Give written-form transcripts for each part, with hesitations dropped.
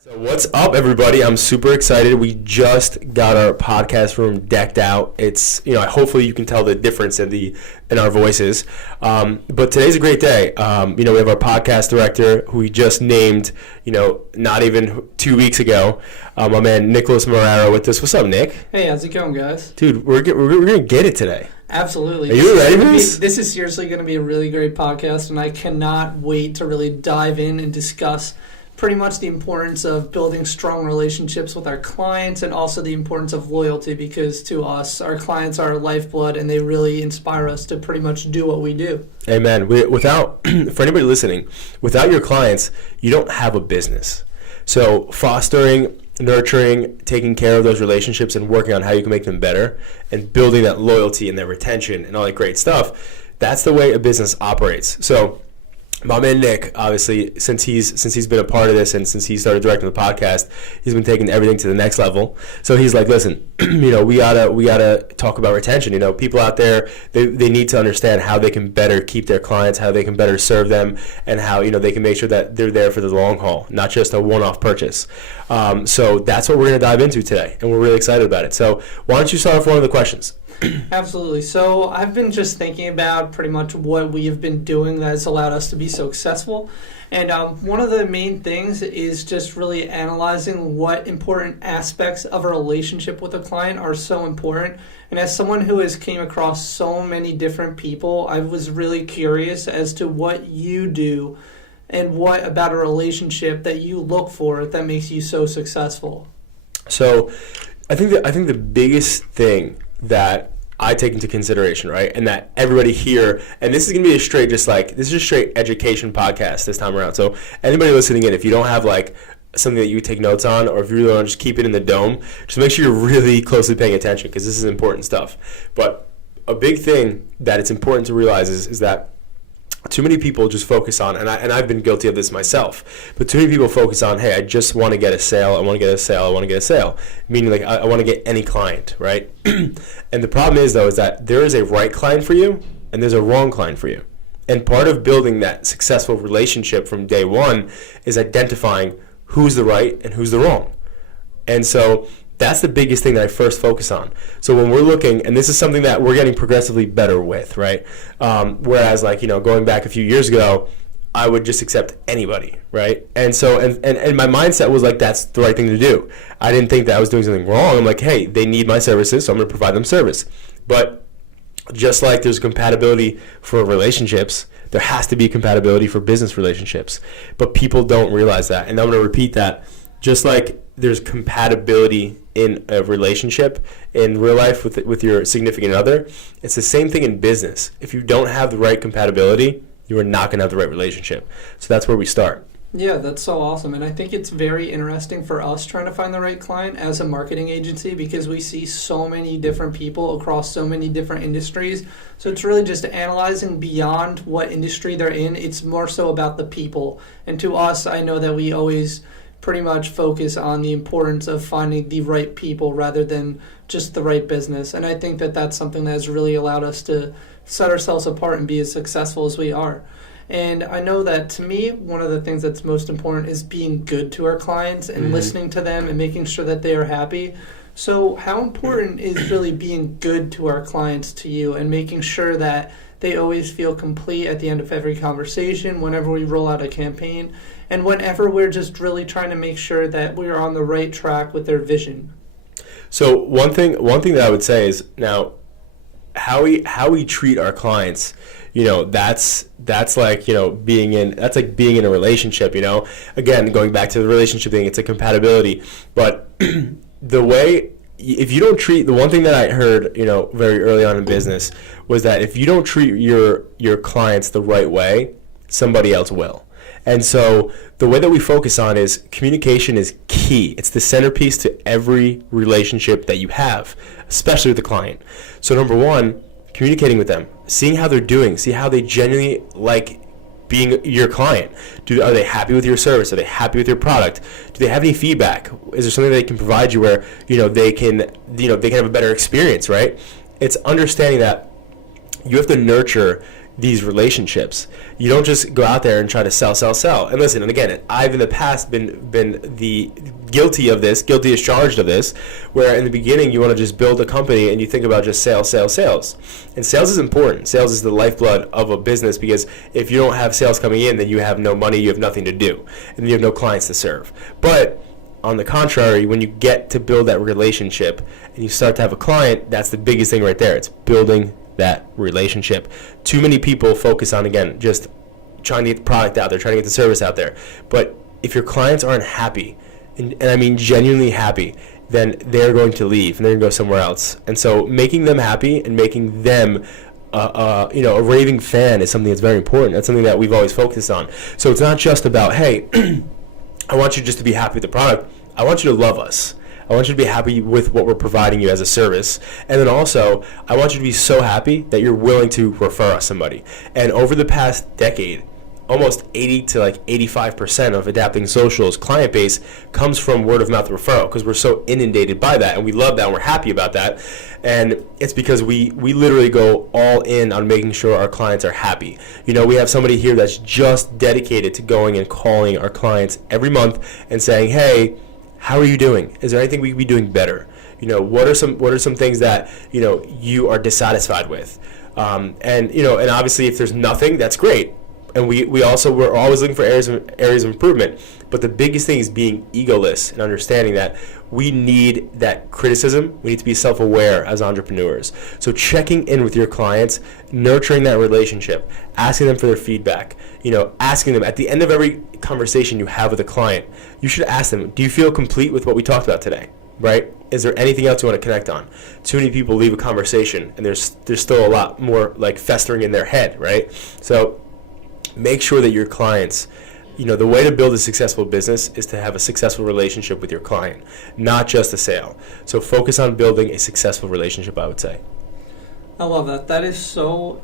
So what's up, everybody? I'm super excited. We just got our podcast room decked out. It's, hopefully you can tell the difference in our voices. But today's a great day. We have our podcast director who we just named, not even 2 weeks ago. My man Nicholas Marraro with us. What's up, Nick? Hey, how's it going, guys? Dude, we're gonna get it today. Absolutely. Are you ready for this? This is seriously going to be a really great podcast, and I cannot wait to really dive in and discuss pretty much the importance of building strong relationships with our clients and also the importance of loyalty, because to us, our clients are our lifeblood and they really inspire us to pretty much do what we do. Amen. For anybody listening, without your clients, you don't have a business. So fostering, nurturing, taking care of those relationships and working on how you can make them better and building that loyalty and that retention and all that great stuff, that's the way a business operates. So my man Nick, obviously, since he's been a part of this and since he started directing the podcast, he's been taking everything to the next level. So he's like, listen, we gotta talk about retention. People out there, they need to understand how they can better keep their clients, how they can better serve them, and how they can make sure that they're there for the long haul, not just a one-off purchase. So that's what we're gonna dive into today, and we're really excited about it. So why don't you start off one of the questions? Absolutely. So I've been just thinking about pretty much what we have been doing that has allowed us to be so successful. And one of the main things is just really analyzing what important aspects of a relationship with a client are so important. And as someone who has came across so many different people, I was really curious as to what you do and what about a relationship that you look for that makes you so successful. So I think the biggest thing that I take into consideration, right, and that everybody here, and this is going to be a straight education podcast this time around. So anybody listening in, if you don't have something that you take notes on, or if you really want to just keep it in the dome, just make sure you're really closely paying attention, because this is important stuff. But a big thing that it's important to realize is that too many people just focus on, and I've been guilty of this myself, but too many people focus on, hey, I just want to get a sale, I want to get a sale, I want to get a sale, meaning I want to get any client, right? And the problem is, though, is that there is a right client for you and there's a wrong client for you. And part of building that successful relationship from day one is identifying who's the right and who's the wrong. And so that's the biggest thing that I first focus on. So when we're looking, and this is something that we're getting progressively better with, right? Whereas going back a few years ago, I would just accept anybody, right? And so, and my mindset was that's the right thing to do. I didn't think that I was doing something wrong. I'm like, hey, they need my services, so I'm going to provide them service. But just like there's compatibility for relationships, there has to be compatibility for business relationships. But people don't realize that. And I'm going to repeat that. Just like there's compatibility in a relationship in real life with your significant other, it's the same thing in business. If you don't have the right compatibility, you are not going to have the right relationship. So that's where we start. Yeah, that's so awesome. And I think it's very interesting for us trying to find the right client as a marketing agency, because we see so many different people across so many different industries. So it's really just analyzing beyond what industry they're in. It's more so about the people. And to us, I know that we always pretty much focus on the importance of finding the right people rather than just the right business. And I think that that's something that has really allowed us to set ourselves apart and be as successful as we are. And I know that, to me, one of the things that's most important is being good to our clients and listening to them and making sure that they are happy. So how important is really being good to our clients to you and making sure that they always feel complete at the end of every conversation, whenever we roll out a campaign, and whenever we're just really trying to make sure that we are on the right track with their vision? So one thing that I would say is, now, how we treat our clients, that's like being in a relationship. Again, going back to the relationship thing, it's a compatibility. But the one thing that I heard very early on in business was that if you don't treat your clients the right way, somebody else will. And so the way that we focus on is communication is key. It's the centerpiece to every relationship that you have, especially with the client. So number one, communicating with them, seeing how they're doing, see how they genuinely like being your client. Are they happy with your service? Are they happy with your product? Do they have any feedback? Is there something they can provide you where they can have a better experience, right? It's understanding that you have to nurture these relationships. You don't just go out there and try to sell. And listen, and again, I've in the past been the guilty as charged of this, where in the beginning you want to just build a company and you think about just sales. And sales is important. Sales is the lifeblood of a business, because if you don't have sales coming in, then you have no money, you have nothing to do, and you have no clients to serve. But on the contrary, when you get to build that relationship and you start to have a client, that's the biggest thing right there. It's building that relationship. Too many people focus on, again, just trying to get the product out there, trying to get the service out there. But if your clients aren't happy, and I mean genuinely happy, then they're going to leave and they're going to go somewhere else. And so making them happy and making them a raving fan is something that's very important. That's something that we've always focused on. So it's not just about, hey, I want you just to be happy with the product. I want you to love us. I want you to be happy with what we're providing you as a service. And then also, I want you to be so happy that you're willing to refer us somebody. And over the past decade, almost 80 to 85% of Adapting Social's client base comes from word of mouth referral, because we're so inundated by that, and we love that, and we're happy about that. And it's because we literally go all in on making sure our clients are happy. We have somebody here that's just dedicated to going and calling our clients every month and saying, hey, how are you doing? Is there anything we could be doing better? What are some things that you are dissatisfied with? And obviously if there's nothing, that's great. And we're always looking for areas of improvement. But the biggest thing is being egoless and understanding that we need that criticism. We need to be self-aware as entrepreneurs. So checking in with your clients, nurturing that relationship, asking them for their feedback, asking them at the end of every conversation you have with a client, you should ask them, do you feel complete with what we talked about today? Right? Is there anything else you want to connect on? Too many people leave a conversation and there's still a lot more festering in their head, right? So make sure that your clients, the way to build a successful business is to have a successful relationship with your client, not just a sale. So focus on building a successful relationship, I would say. I love that. That is so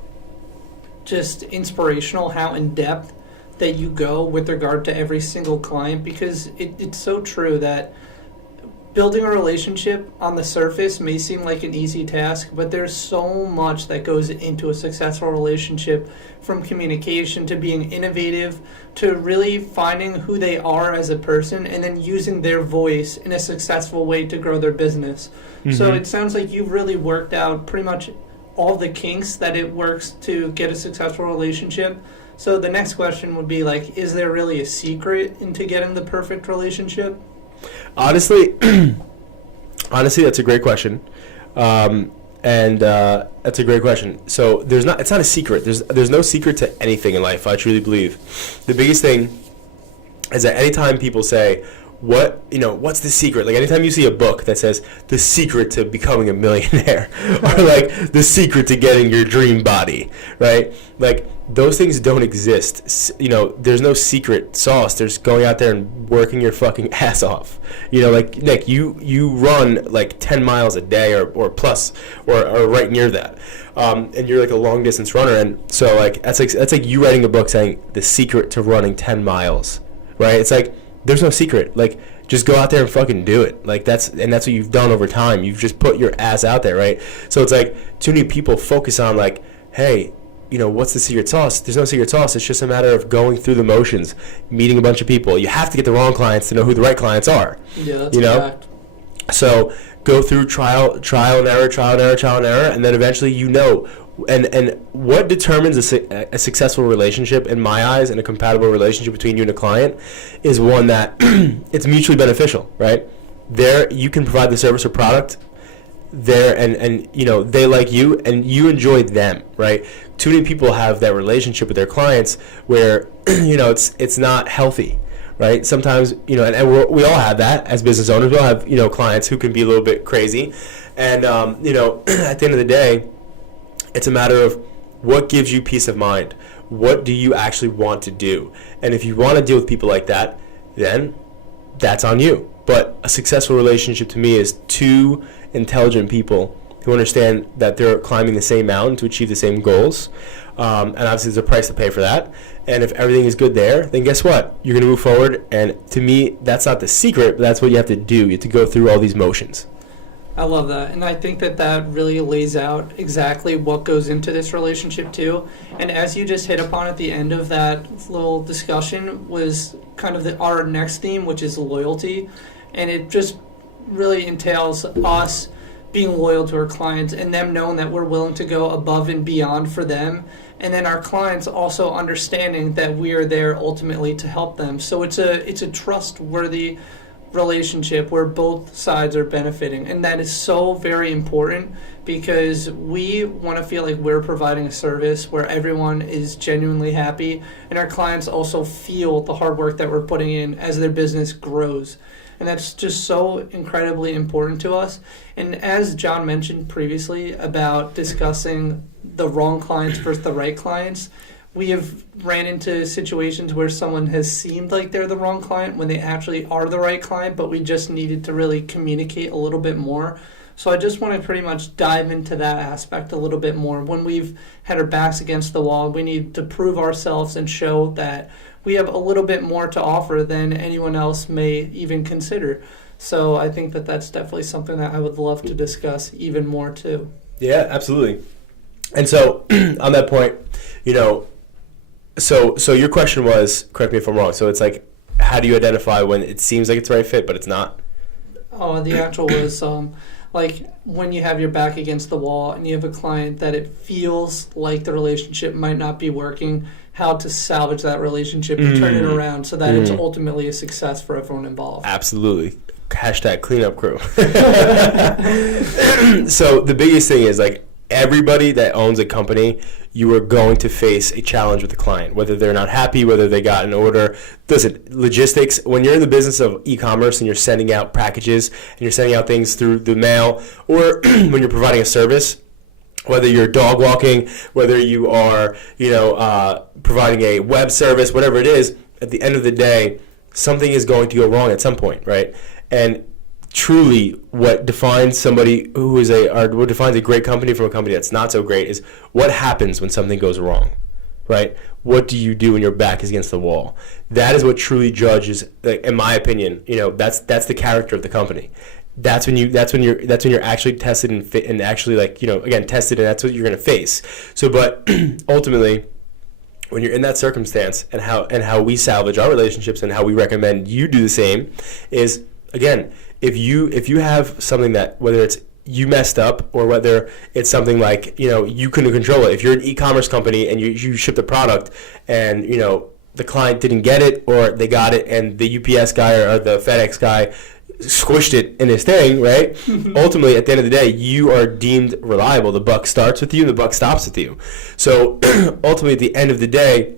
just inspirational, how in depth that you go with regard to every single client, because it's so true that building a relationship on the surface may seem like an easy task, but there's so much that goes into a successful relationship, from communication to being innovative to really finding who they are as a person and then using their voice in a successful way to grow their business. Mm-hmm. So it sounds like you've really worked out pretty much all the kinks that it works to get a successful relationship. So the next question would be is there really a secret into getting the perfect relationship? Honestly, that's a great question. That's a great question. So it's not a secret. There's no secret to anything in life, I truly believe. The biggest thing is that anytime people say, what's the secret? Anytime you see a book that says the secret to becoming a millionaire or the secret to getting your dream body, right? Those things don't exist. There's no secret sauce. There's going out there and working your fucking ass off. Nick, you run 10 miles a day or plus or right near that. And you're a long distance runner. And so that's like you writing a book saying the secret to running 10 miles, right? It's there's no secret. Just go out there and fucking do it. That's what you've done over time. You've just put your ass out there, right? So it's too many people focus on hey, what's the secret sauce? There's no secret sauce. It's just a matter of going through the motions, meeting a bunch of people. You have to get the wrong clients to know who the right clients are. Yeah, that's correct. So go through trial and error, and then eventually And what determines a successful relationship, in my eyes, and a compatible relationship between you and a client, is one that it's mutually beneficial, right? There, you can provide the service or product there, and they like you, and you enjoy them, right? Too many people have that relationship with their clients where it's not healthy, right? Sometimes and we all have that as business owners. We all have clients who can be a little bit crazy, and at the end of the day, it's a matter of what gives you peace of mind. What do you actually want to do? And if you want to deal with people like that, then that's on you. But a successful relationship to me is two intelligent people who understand that they're climbing the same mountain to achieve the same goals. And obviously there's a price to pay for that. And if everything is good there, then guess what? You're going to move forward. And to me, that's not the secret, but that's what you have to do. You have to go through all these motions. I love that. And I think that that really lays out exactly what goes into this relationship too. And as you just hit upon at the end of that little discussion was kind of our next theme, which is loyalty. And it just really entails us being loyal to our clients and them knowing that we're willing to go above and beyond for them. And then our clients also understanding that we are there ultimately to help them. So it's a trustworthy relationship where both sides are benefiting, and that is so very important because we want to feel like we're providing a service where everyone is genuinely happy and our clients also feel the hard work that we're putting in as their business grows. And that's just so incredibly important to us. And as John mentioned previously about discussing the wrong clients versus the right clients, we have ran into situations where someone has seemed like they're the wrong client when they actually are the right client, but we just needed to really communicate a little bit more. So I just want to pretty much dive into that aspect a little bit more. When we've had our backs against the wall, we need to prove ourselves and show that we have a little bit more to offer than anyone else may even consider. So I think that that's definitely something that I would love to discuss even more too. Yeah, absolutely. And so on that point, So your question was, correct me if I'm wrong, so it's like, how do you identify when it seems like it's the right fit, but it's not? Oh, the actual was, like, when you have your back against the wall and you have a client that it feels like the relationship might not be working, how to salvage that relationship and turn it around so that it's ultimately a success for everyone involved. Absolutely. Hashtag cleanup crew. So the biggest thing is, like, everybody that owns a company, you are going to face a challenge with the client, whether they're not happy, whether they got an order. Listen, logistics, when you're in the business of e-commerce and you're sending out packages and you're sending out things through the mail, or when you're providing a service, whether you're dog walking, whether you are, providing a web service, whatever it is, at the end of the day, something is going to go wrong at some point, right? And truly, what defines somebody who is what defines a great company from a company that's not so great is what happens when something goes wrong, right? What do you do when your back is against the wall? That is what truly judges, like, in my opinion. That's the character of the company. That's when you're actually tested and actually, like, again, tested, and that's what you're going to face. So, but ultimately, when you're in that circumstance, and how we salvage our relationships and how we recommend you do the same is, again, if you have something that, whether it's you messed up or whether it's something like, you couldn't control it. If you're an e-commerce company and you ship the product and, the client didn't get it, or they got it and the UPS guy or the FedEx guy squished it in his thing, right? Ultimately, at the end of the day, you are deemed reliable. The buck starts with you and the buck stops with you. So ultimately, at the end of the day,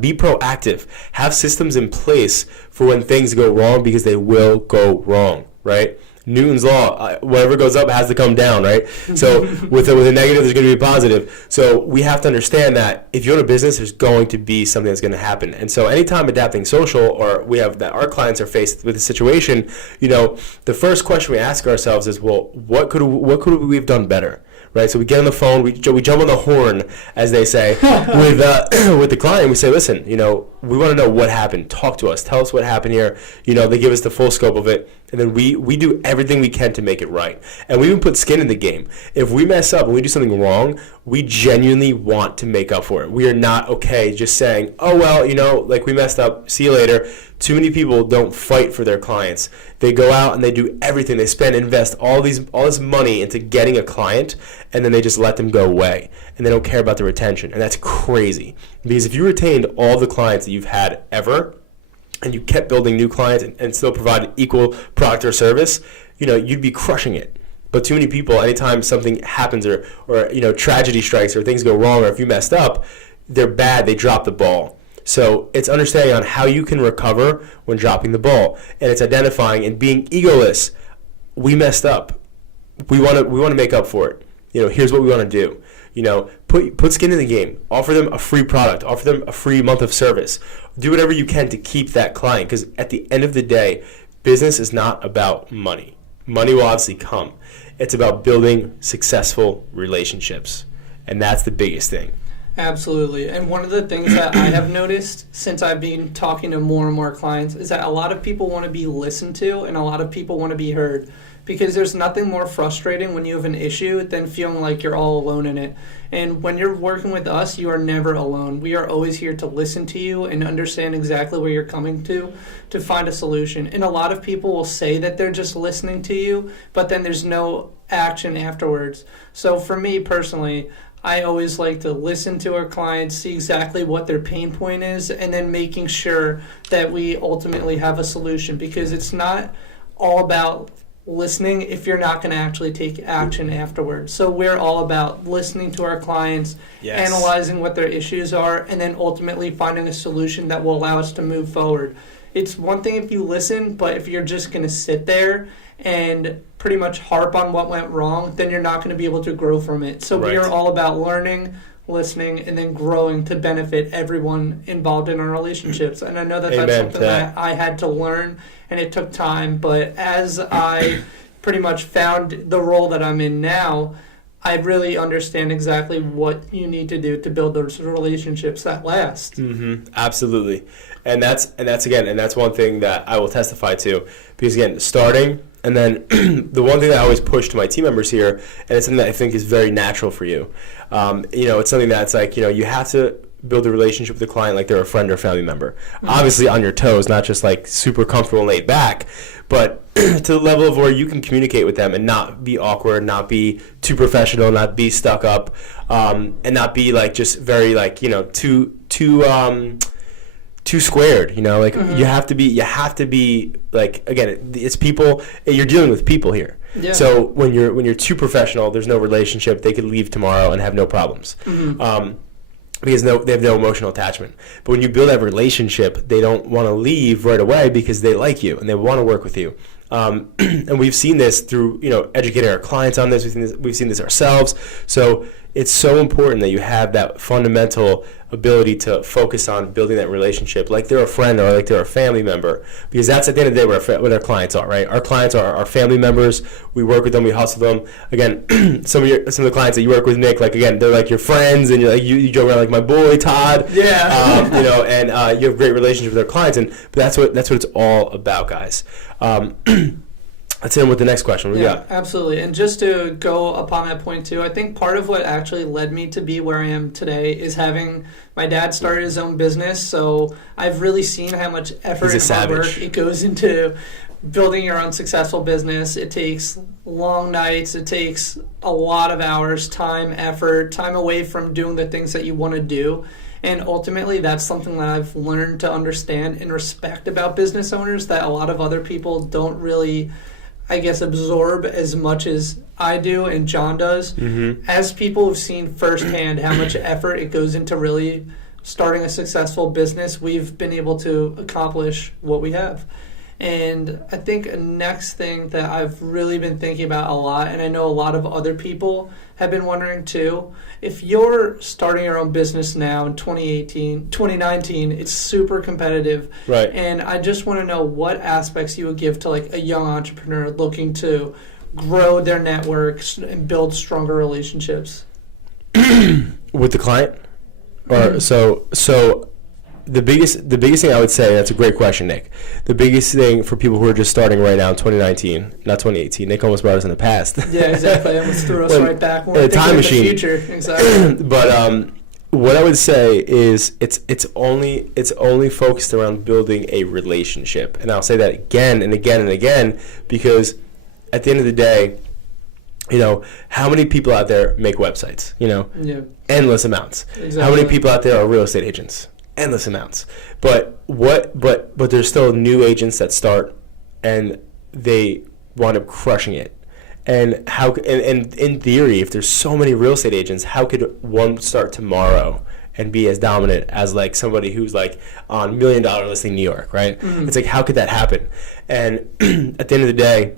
be proactive. Have systems in place for when things go wrong, because they will go wrong, right? Newton's law, whatever goes up has to come down, right? So with a negative, there's going to be a positive. So we have to understand that if you own a business, there's going to be something that's going to happen. And so anytime adapting social, or we have that our clients are faced with a situation, the first question we ask ourselves is, well, what could we have done better? Right, so we get on the phone, we jump on the horn, as they say, with the client. We say, listen, we want to know what happened. Talk to us. Tell us what happened here. They give us the full scope of it, and then we do everything we can to make it right. And we even put skin in the game. If we mess up and we do something wrong, we genuinely want to make up for it. We are not okay just saying, oh, well, like, we messed up, see you later. Too many people don't fight for their clients. They go out and they do everything. They invest all this money into getting a client, and then they just let them go away, and they don't care about the retention. And that's crazy, because if you retained all the clients that you've had ever, and you kept building new clients and still provided equal product or service, you'd be crushing it. But too many people, anytime something happens or tragedy strikes or things go wrong, or if you messed up, they're bad. They drop the ball. So it's understanding on how you can recover when dropping the ball, and it's identifying and being egoless. We messed up. We want to make up for it. Here's what we want to do. Put skin in the game. Offer them a free product. Offer them a free month of service. Do whatever you can to keep that client, because at the end of the day, business is not about money. Money will obviously come. It's about building successful relationships, and that's the biggest thing. Absolutely. And one of the things that I have noticed since I've been talking to more and more clients is that a lot of people want to be listened to and a lot of people want to be heard, because there's nothing more frustrating when you have an issue than feeling like you're all alone in it. And when you're working with us, you are never alone. We are always here to listen to you and understand exactly where you're coming to find a solution. And a lot of people will say that they're just listening to you, but then there's no action afterwards. So for me personally, I always like to listen to our clients, see exactly what their pain point is, and then making sure that we ultimately have a solution, because it's not all about listening if you're not going to actually take action afterwards. So we're all about listening to our clients, Yes. analyzing what their issues are, and then ultimately finding a solution that will allow us to move forward. It's one thing if you listen, but if you're just going to sit there and pretty much harp on what went wrong, then you're not going to be able to grow from it. So we Right. are all about learning, listening, and then growing to benefit everyone involved in our relationships. And I know that Amen that's to something that. that I had to learn, and it took time. But as I pretty much found the role that I'm in now, I really understand exactly what you need to do to build those relationships that last. Absolutely, and that's one thing that I will testify to, because again, starting, and then the one thing that I always push to my team members here, and it's something that I think is very natural for you. It's something that's like, you have to build a relationship with the client like they're a friend or family member. Obviously on your toes, not just like super comfortable and laid back, but to the level of where you can communicate with them and not be awkward, not be too professional, not be stuck up, and not be like just very like, too squared, like you have to be like, again, it's people, you're dealing with people here. Yeah. So when you're too professional, there's no relationship. They could leave tomorrow and have no problems. Because they have no emotional attachment. But when you build that relationship, they don't want to leave right away because they like you and they want to work with you. And we've seen this through, educating our clients on this. We've seen this ourselves. So it's so important that you have that fundamental ability to focus on building that relationship like they're a friend or like they're a family member, because that's at the end of the day what our clients are, right? Our clients are our family members. We work with them, we hustle them. Again, some of the clients that you work with, Nick, like, again, they're like your friends, and you're like, you joke around like my boy Todd. Yeah. And you have a great relationship with our clients, but that's what it's all about, guys. Let's hit him with the next question. What do we got? Absolutely. And just to go upon that point too, I think part of what actually led me to be where I am today is having my dad started his own business. So I've really seen how much effort and hard work it goes into building your own successful business. It takes long nights. It takes a lot of hours, time, effort, time away from doing the things that you want to do. And ultimately, that's something that I've learned to understand and respect about business owners that a lot of other people don't really, I guess, absorb as much as I do and John does. As people have seen firsthand how much effort it goes into really starting a successful business, we've been able to accomplish what we have. And I think a next thing that I've really been thinking about a lot, and I know a lot of other people have been wondering too, if you're starting your own business now in 2019, it's super competitive. Right. And I just want to know what aspects you would give to like a young entrepreneur looking to grow their networks and build stronger relationships. With the client? Or so the biggest thing I would say, that's a great question, Nick. The biggest thing for people who are just starting right now in 2019, not 2018. Nick almost brought us in the past. Yeah, exactly. Almost threw us right back. A time machine. The future. Exactly. But what I would say is it's only focused around building a relationship, and I'll say that again and again and again, because at the end of the day, how many people out there make websites? Yeah. Endless amounts. Exactly. How many people out there are real estate agents? Endless amounts. But there's still new agents that start and they wind up crushing it. And and in theory, if there's so many real estate agents, how could one start tomorrow and be as dominant as like somebody who's like on $1 Million Listing New York, right? It's like, how could that happen? And at the end of the day,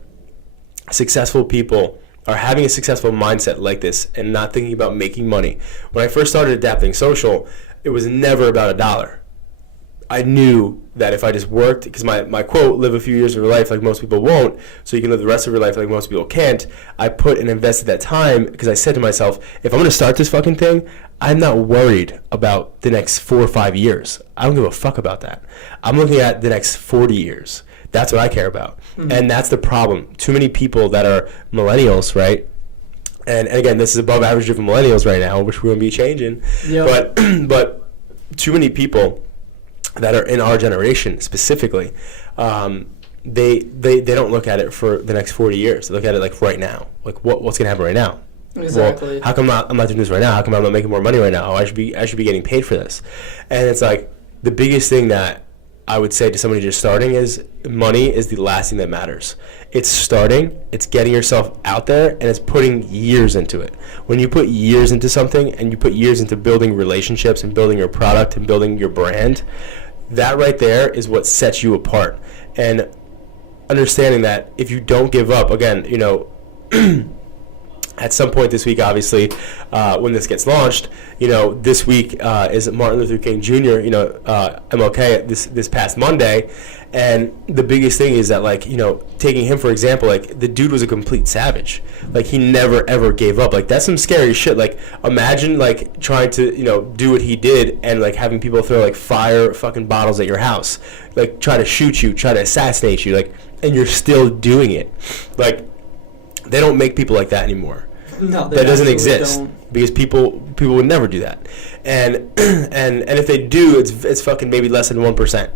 successful people are having a successful mindset like this and not thinking about making money. When I first started adapting social, it was never about $1. I knew that if I just worked, because my quote, live a few years of your life like most people won't, so you can live the rest of your life like most people can't, I put and invested that time because I said to myself, if I'm going to start this fucking thing, I'm not worried about the next 4 or 5 years. I don't give a fuck about that. I'm looking at the next 40 years. That's what I care about. Mm-hmm. And that's the problem. Too many people that are millennials, right? And again, this is above average driven millennials right now, which we're going to be changing. Yep. But too many people that are in our generation specifically, they don't look at it for the next 40 years. They look at it like right now. Like what's going to happen right now? Exactly. Well, how come I'm not doing this right now? How come I'm not making more money right now? Oh, I should be getting paid for this. And it's like the biggest thing that I would say to somebody just starting is money is the last thing that matters. It's starting, it's getting yourself out there, and it's putting years into it. When you put years into something and you put years into building relationships and building your product and building your brand, that right there is what sets you apart. And understanding that if you don't give up, again, you know, at some point this week, obviously, when this gets launched, you know, this week is Martin Luther King Jr., you know, MLK this past Monday. And the biggest thing is that, like, you know, taking him for example, like, the dude was a complete savage. Like, he never, ever gave up. Like, that's some scary shit. Like, imagine, like, trying to, you know, do what he did and, like, having people throw, like, fire fucking bottles at your house. Like, try to shoot you, try to assassinate you, like, and you're still doing it. Like, they don't make people like that anymore. No, that doesn't exist don't. Because people would never do that, and if they do, it's fucking maybe less than 1%.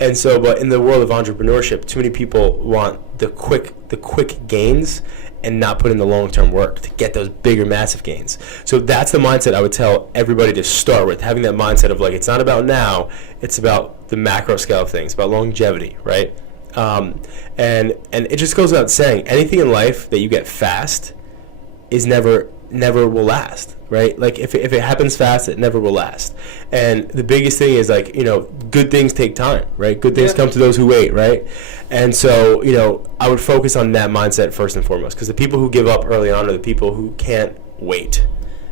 And so, but in the world of entrepreneurship, too many people want the quick gains and not put in the long-term work to get those bigger, massive gains. So that's the mindset I would tell everybody to start with, having that mindset of, like, it's not about now, it's about the macro scale of things, about longevity, right? And it just goes without saying, anything in life that you get fast is never will last, right? Like, if it happens fast, it never will last. And the biggest thing is, like, you know, good things take time, right? Good things come to those who wait, right? And so, you know, I would focus on that mindset first and foremost, because the people who give up early on are the people who can't wait.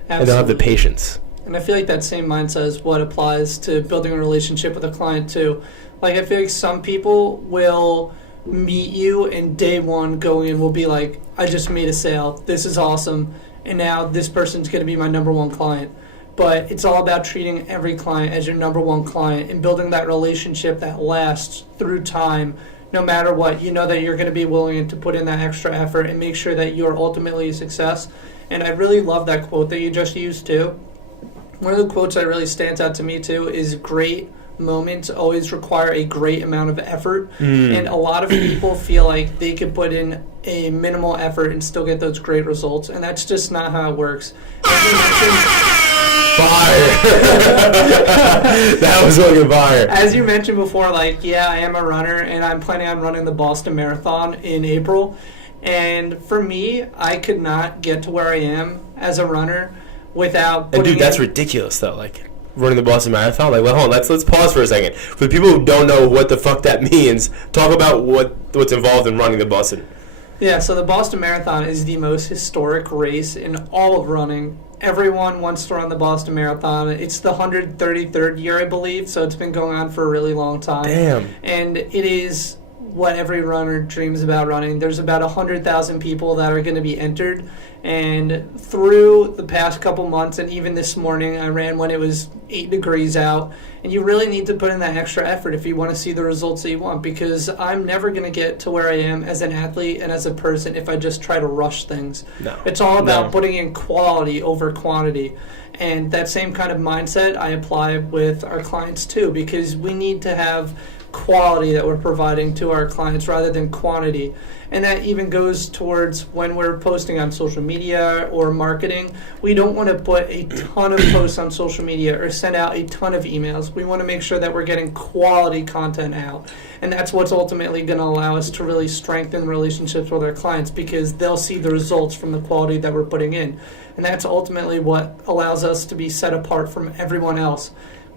Absolutely. And don't have the patience. And I feel like that same mindset is what applies to building a relationship with a client too. Like, I feel like some people will meet you and day one going in will be like, I just made a sale, this is awesome, and now this person's going to be my number one client. But it's all about treating every client as your number one client and building that relationship that lasts through time. No matter what, you know that you're going to be willing to put in that extra effort and make sure that you're ultimately a success. And I really love that quote that you just used too. One of the quotes that really stands out to me too is, great moments always require a great amount of effort. And a lot of people feel like they could put in a minimal effort and still get those great results, and that's just not how it works. Fire. That was fucking fire. As you mentioned before, like, yeah, I am a runner and I'm planning on running the Boston Marathon in April, and for me, I could not get to where I am as a runner without putting dude, that's ridiculous though, like running the Boston Marathon. Like, well, hold on, let's pause for a second. For the people who don't know what the fuck that means, talk about what's involved in running the Boston. Yeah, so the Boston Marathon is the most historic race in all of running. Everyone wants to run the Boston Marathon. It's the 133rd year, I believe, so it's been going on for a really long time. Damn. And it is what every runner dreams about running. There's about 100,000 people that are going to be entered. And through the past couple months, and even this morning, I ran when it was 8 degrees out. And you really need to put in that extra effort if you want to see the results that you want, because I'm never going to get to where I am as an athlete and as a person if I just try to rush things. No. It's all about putting in quality over quantity. And that same kind of mindset I apply with our clients too, because we need to have quality that we're providing to our clients rather than quantity. And that even goes towards when we're posting on social media or marketing. We don't want to put a ton of posts on social media or send out a ton of emails. We want to make sure that we're getting quality content out. And that's what's ultimately going to allow us to really strengthen relationships with our clients, because they'll see the results from the quality that we're putting in. And that's ultimately what allows us to be set apart from everyone else.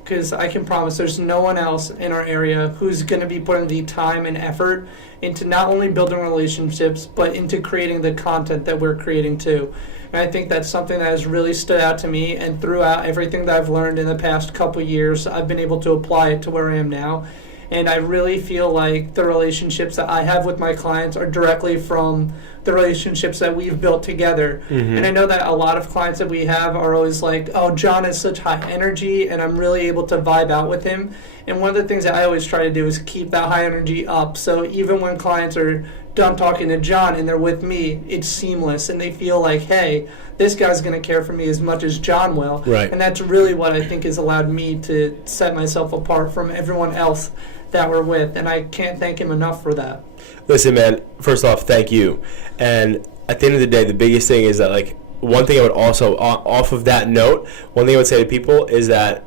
because I can promise there's no one else in our area who's going to be putting the time and effort into not only building relationships, but into creating the content that we're creating too. And I think that's something that has really stood out to me, and throughout everything that I've learned in the past couple years, I've been able to apply it to where I am now. And I really feel like the relationships that I have with my clients are directly from the relationships that we've built together. Mm-hmm. And I know that a lot of clients that we have are always like, oh, John is such high energy, and I'm really able to vibe out with him. And one of the things that I always try to do is keep that high energy up. So even when clients are done talking to John and they're with me, it's seamless, and they feel like, hey, this guy's going to care for me as much as John will. Right. And that's really what I think has allowed me to set myself apart from everyone else that we're with, and I can't thank him enough for that. Listen, man, first off, thank you. And at the end of the day, the biggest thing is that, like, one thing I would also, off of that note, one thing I would say to people is that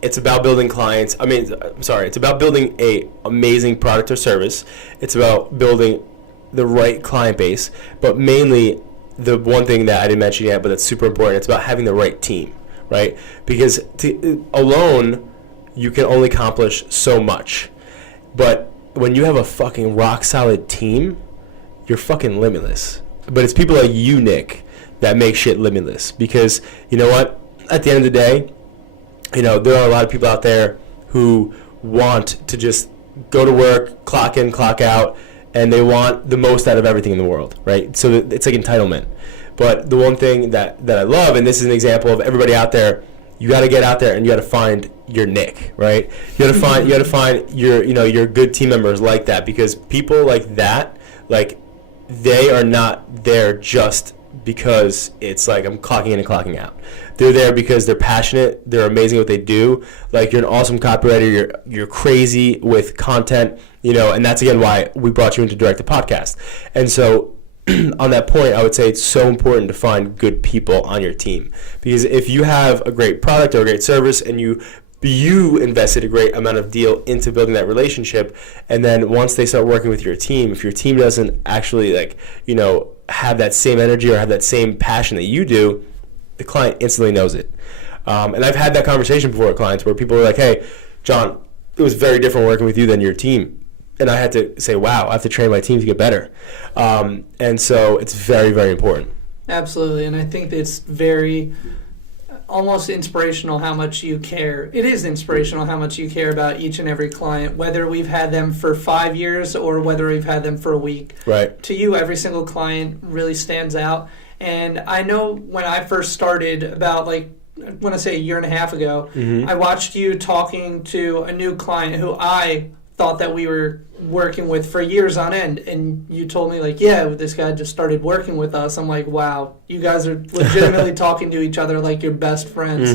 it's about building clients. It's about building a amazing product or service. It's about building the right client base. But mainly, the one thing that I didn't mention yet, but that's super important, it's about having the right team, right? Because alone, you can only accomplish so much. But when you have a fucking rock solid team, you're fucking limitless. But it's people like you, Nick, that make shit limitless. Because you know what? At the end of the day, you know, there are a lot of people out there who want to just go to work, clock in, clock out, and they want the most out of everything in the world, right? So it's like entitlement. But the one thing that I love, and this is an example of everybody out there, you got to get out there and you got to find your Nick, right? You got to find your good team members like that, because people like that, like, they are not there just because it's like I'm clocking in and clocking out. They're there because they're passionate, they're amazing at what they do. Like, you're an awesome copywriter, you're crazy with content, you know, and that's again why we brought you in to direct the podcast. And so on that point, I would say it's so important to find good people on your team, because if you have a great product or a great service and you invested a great amount of deal into building that relationship, and then once they start working with your team, if your team doesn't actually, like, you know, have that same energy or have that same passion that you do, the client instantly knows it. And I've had that conversation before with clients where people are like, hey, John, it was very different working with you than your team. And I had to say, wow, I have to train my team to get better. And so it's very, very important. Absolutely. And I think it's very almost inspirational how much you care. It is inspirational how much you care about each and every client, whether we've had them for 5 years or whether we've had them for a week. Right. To you, every single client really stands out. And I know when I first started, about, like, I want to say a year and a half ago, I watched you talking to a new client who I thought that we were working with for years on end, and you told me, like, yeah, this guy just started working with us. I'm like, wow, you guys are legitimately talking to each other like you're best friends.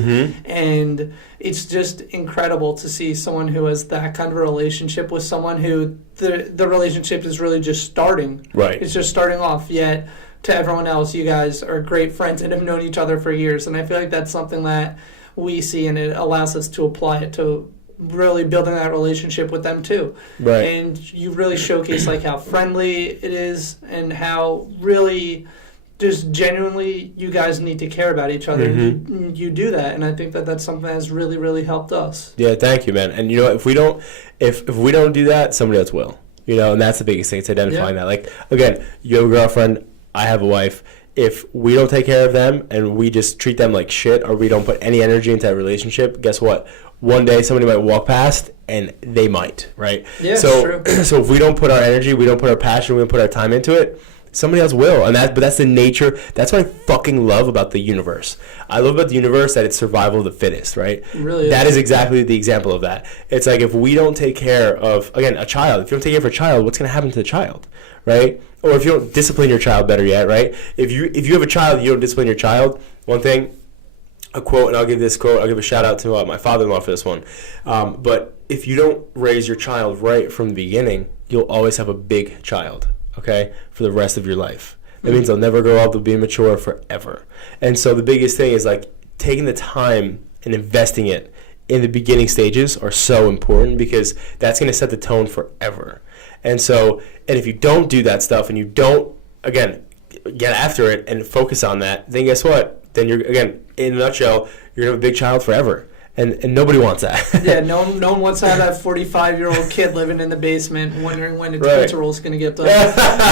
And it's just incredible to see someone who has that kind of a relationship with someone who the relationship is really just starting. Right. It's just starting off, yet to everyone else, you guys are great friends and have known each other for years. And I feel like that's something that we see, and it allows us to apply it to really building that relationship with them too. Right. And you really showcase, like, how friendly it is and how really just genuinely you guys need to care about each other. You do that, and I think that that's something that has really, really helped us. Yeah, thank you, man. And you know, if we don't do that, somebody else will. You know, and that's the biggest thing. It's identifying that. Like, again, you have a girlfriend, I have a wife. If we don't take care of them and we just treat them like shit, or we don't put any energy into that relationship, guess what? One day somebody might walk past, and they might, right? Yeah, so, true. So if we don't put our energy, we don't put our passion, we don't put our time into it, somebody else will. And but that's the nature. That's what I fucking love about the universe. I love about the universe that it's survival of the fittest, right? It really that is exactly the example of that. It's like, if we don't take care of, again, a child, if you don't take care of a child, what's going to happen to the child, right? Or if you don't discipline your child, better yet, right? If you have a child and you don't discipline your child, one thing, a quote, and I'll give this quote, I'll give a shout out to my father-in-law for this one. But if you don't raise your child right from the beginning, you'll always have a big child, okay, for the rest of your life. That means they'll never grow up, they'll be immature forever. And so the biggest thing is, like, taking the time and investing it in the beginning stages are so important, because that's going to set the tone forever. And so, and if you don't do that stuff and you don't, again, get after it and focus on that, then guess what? Then you're, again, in a nutshell, you're going to have a big child forever. And nobody wants that. Yeah, no one wants to have that 45-year-old kid living in the basement wondering when its pizza roll is going to get done.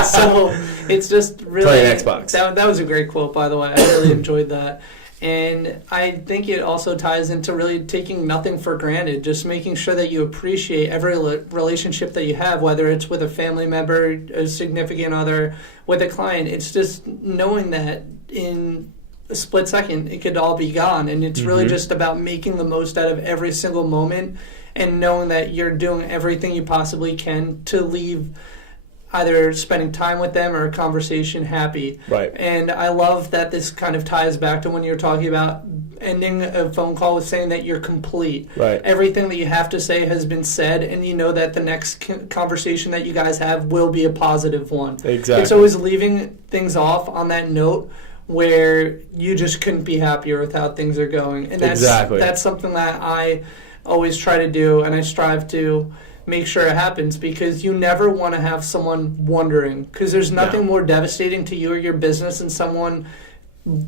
So it's just really... Playing Xbox. That was a great quote, by the way. I really enjoyed that. And I think it also ties into really taking nothing for granted, just making sure that you appreciate every relationship that you have, whether it's with a family member, a significant other, with a client. It's just knowing that in a split second it could all be gone, and it's really just about making the most out of every single moment and knowing that you're doing everything you possibly can to leave either spending time with them or a conversation happy. Right. And I love that this kind of ties back to when you're talking about ending a phone call with saying that you're complete. Right. Everything that you have to say has been said, and you know that the next conversation that you guys have will be a positive one. Exactly. It's always leaving things off on that note where you just couldn't be happier with how things are going. And that's something that I always try to do, and I strive to make sure it happens, because you never want to have someone wondering, because there's nothing more devastating to you or your business than someone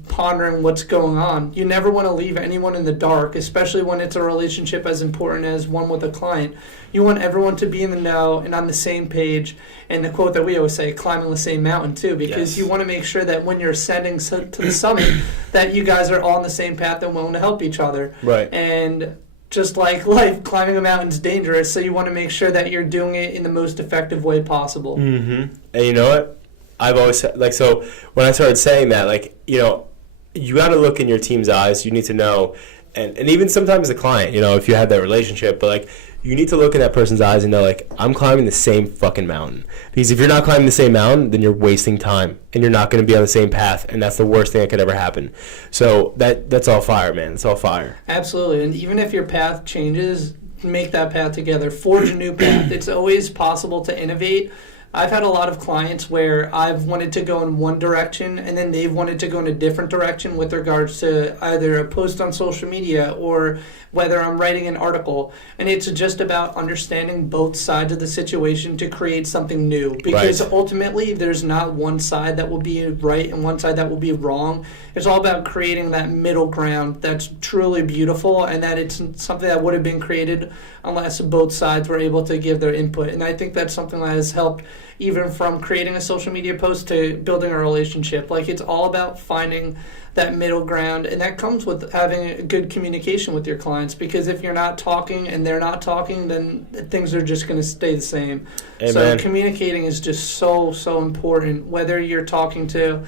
pondering what's going on. You never want to leave anyone in the dark, especially when it's a relationship as important as one with a client. You want everyone to be in the know and on the same page, and the quote that we always say, climbing the same mountain too, because you want to make sure that when you're ascending to the summit that you guys are all on the same path and willing to help each other. Right. And just like life, climbing a mountain's dangerous, so you want to make sure that you're doing it in the most effective way possible. Mm-hmm. And you know what? I've always said, like, so when I started saying that, like, you know, you got to look in your team's eyes. You need to know, and even sometimes the client, you know, if you have that relationship, but, like, you need to look in that person's eyes and know, like, I'm climbing the same fucking mountain. Because if you're not climbing the same mountain, then you're wasting time, and you're not going to be on the same path, and that's the worst thing that could ever happen. So that's all fire, man. It's all fire. Absolutely. And even if your path changes, make that path together. Forge a new path. It's always possible to innovate. I've had a lot of clients where I've wanted to go in one direction and then they've wanted to go in a different direction with regards to either a post on social media or whether I'm writing an article. And it's just about understanding both sides of the situation to create something new. Because ultimately there's not one side that will be right and one side that will be wrong. It's all about creating that middle ground that's truly beautiful, and that it's something that would have been created unless both sides were able to give their input. And I think that's something that has helped, even from creating a social media post to building a relationship. Like, it's all about finding that middle ground, and that comes with having a good communication with your clients, because if you're not talking and they're not talking, then things are just going to stay the same. Amen. So communicating is just so important, whether you're talking to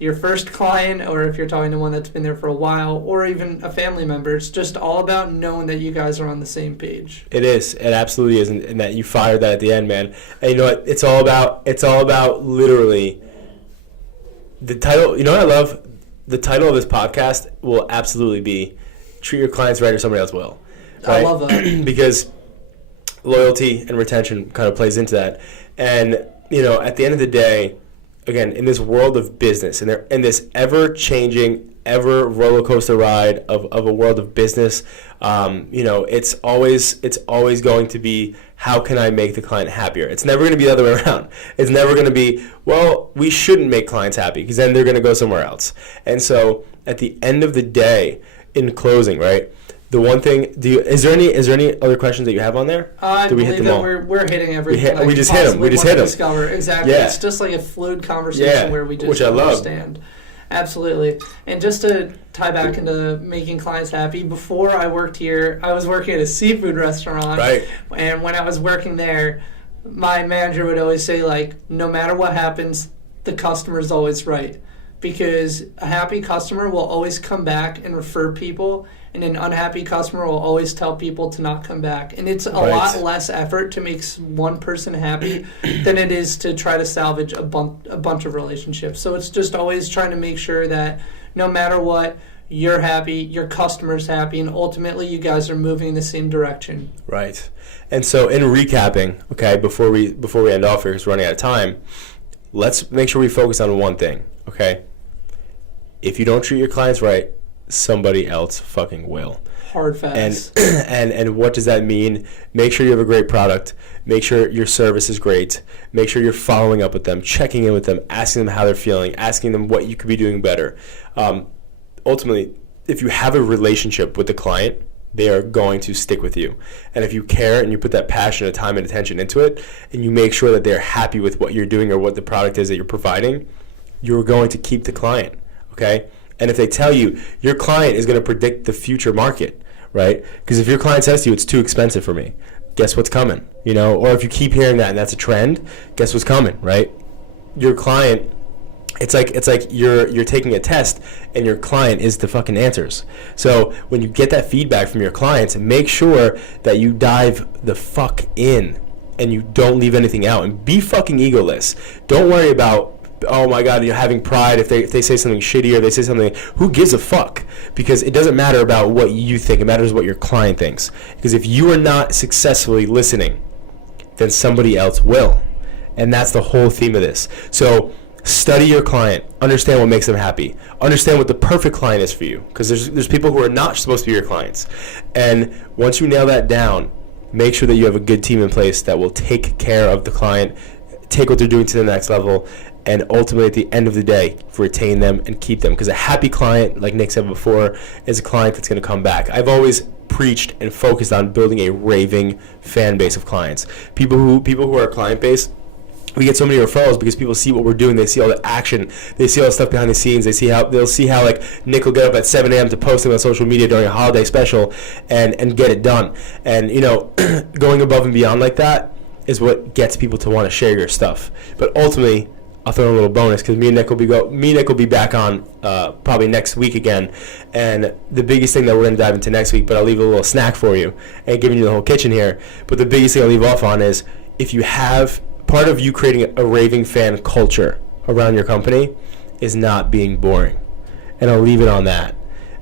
your first client or if you're talking to one that's been there for a while or even a family member. It's just all about knowing that you guys are on the same page. It is. It absolutely is, and that you fired that at the end, man. And you know what? It's all about literally the title. You know what I love? The title of this podcast will absolutely be "Treat Your Clients Right or Somebody Else Will." Right? I love that. Because loyalty and retention kind of plays into that. And, you know, at the end of the day, again, in this world of business, and in this ever-changing, ever roller coaster ride of a world of business, you know, it's always going to be, how can I make the client happier? It's never going to be the other way around. It's never going to be, well, we shouldn't make clients happy because then they're going to go somewhere else. And so at the end of the day, in closing, right, the one thing, is there any other questions that you have on there? I believe that we're hitting everything. We just hit them. Exactly. Yeah. It's just like a fluid conversation where we just which I understand. Love. Absolutely. And just to tie back into making clients happy, before I worked here, I was working at a seafood restaurant. Right. And when I was working there, my manager would always say, like, no matter what happens, the customer's always right. Because a happy customer will always come back and refer people, and an unhappy customer will always tell people to not come back. And it's a lot less effort to make one person happy than it is to try to salvage a bunch of relationships. So it's just always trying to make sure that no matter what, you're happy, your customer's happy, and ultimately you guys are moving in the same direction. Right. And so in recapping, okay, before we end off here because we're running out of time, let's make sure we focus on one thing, okay? If you don't treat your clients right, somebody else fucking will. Hard fast. And what does that mean? Make sure you have a great product. Make sure your service is great. Make sure you're following up with them, checking in with them, asking them how they're feeling, asking them what you could be doing better. Ultimately, if you have a relationship with the client, they are going to stick with you. And if you care and you put that passion and time and attention into it, and you make sure that they're happy with what you're doing or what the product is that you're providing, you're going to keep the client, okay? And if they tell you your client is going to predict the future market, right? Because if your client says to you, it's too expensive for me, guess what's coming, you know? Or if you keep hearing that and that's a trend, guess what's coming, right? Your client, it's like you're taking a test and your client is the fucking answers. So when you get that feedback from your clients, make sure that you dive the fuck in and you don't leave anything out, and be fucking egoless. Don't worry about, oh my God, you're having pride if they say something shitty or they say something. Who gives a fuck? Because it doesn't matter about what you think. It matters what your client thinks. Because if you are not successfully listening, then somebody else will. And that's the whole theme of this. So study your client. Understand what makes them happy. Understand what the perfect client is for you. Because there's people who are not supposed to be your clients. And once you nail that down, make sure that you have a good team in place that will take care of the client, take what they're doing to the next level, and ultimately at the end of the day, retain them and keep them. Because a happy client, like Nick said before, is a client that's going to come back. I've always preached and focused on building a raving fan base of clients. People who are client base, we get so many referrals because people see what we're doing. They see all the action. They see all the stuff behind the scenes. They'll see how like Nick will get up at 7 a.m. to post them on social media during a holiday special and get it done. And you know, going above and beyond like that is what gets people to want to share your stuff. But ultimately, I'll throw in a little bonus because me and Nick will be back on probably next week again. And the biggest thing that we're going to dive into next week, but I'll leave a little snack for you and giving you the whole kitchen here. But the biggest thing I'll leave off on is, if you have part of you creating a raving fan culture around your company is not being boring. And I'll leave it on that.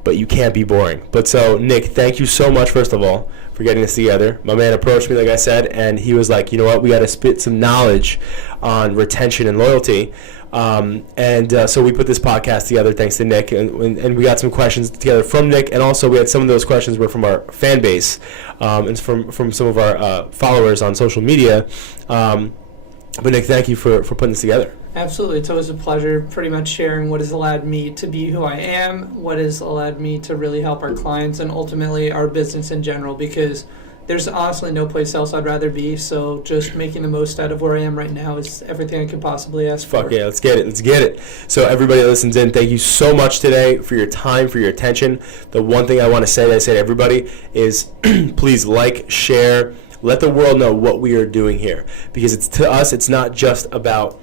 But you can't be boring. But so, Nick, thank you so much, first of all, for getting this together. My man approached me, like I said, and he was like, you know what, we got to spit some knowledge on retention and loyalty. So we put this podcast together thanks to Nick, and we got some questions together from Nick, and also we had some of those questions were from our fan base and from some of our followers on social media. But Nick, thank you for putting this together. Absolutely. It's always a pleasure pretty much sharing what has allowed me to be who I am, what has allowed me to really help our clients, and ultimately our business in general, because there's honestly no place else I'd rather be. So just making the most out of where I am right now is everything I could possibly ask for. Fuck yeah, let's get it. So everybody that listens in, thank you so much today for your time, for your attention. The one thing I want to say that I say to everybody is please like, share, let the world know what we are doing here. Because to us, it's not just about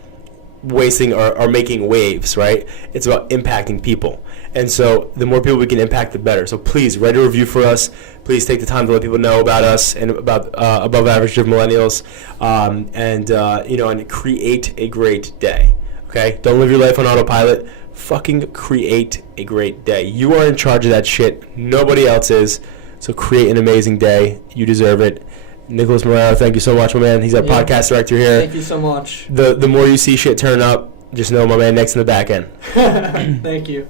wasting or making waves, right? It's about impacting people. And so the more people we can impact, the better. So please write a review for us. Please take the time to let people know about us and about Above Average Driven Millennials, and create a great day. Okay? Don't live your life on autopilot. Fucking create a great day. You are in charge of that shit. Nobody else is. So create an amazing day. You deserve it. Nicholas Marraro, thank you so much, my man. He's our podcast director here. Thank you so much. The more you see shit turn up, just know my man Nick's in the back end. Thank you.